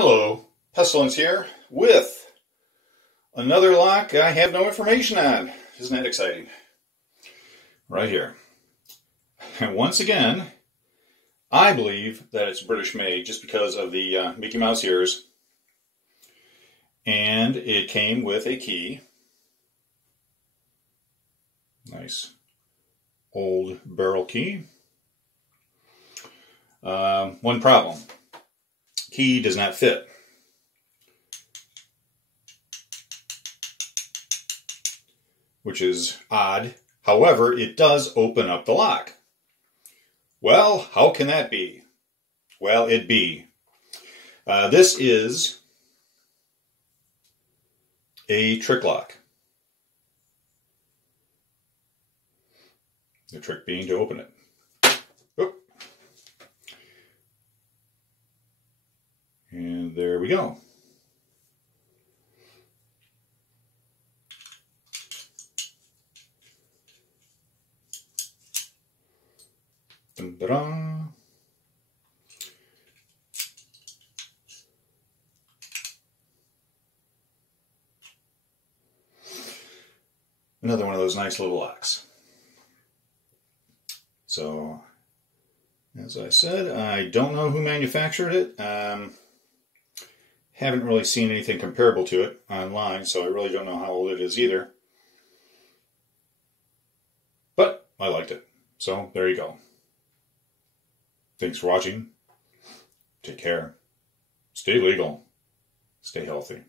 Hello, Pestilence here with another lock I have no information on. Isn't that exciting? Right here. And once again, I believe that it's British made just because of the Mickey Mouse ears. And it came with a key. Nice old barrel key. One problem. Key does not fit. Which is odd. However, it does open up the lock. Well, how can that be? Well, it be. This is a trick lock. The trick being to open it. Oop. And there we go. Dun-da-da. Another one of those nice little locks. So, as I said, I don't know who manufactured it. Haven't really seen anything comparable to it online, so I really don't know how old it is either. But I liked it. So, there you go. Thanks for watching. Take care. Stay legal. Stay healthy.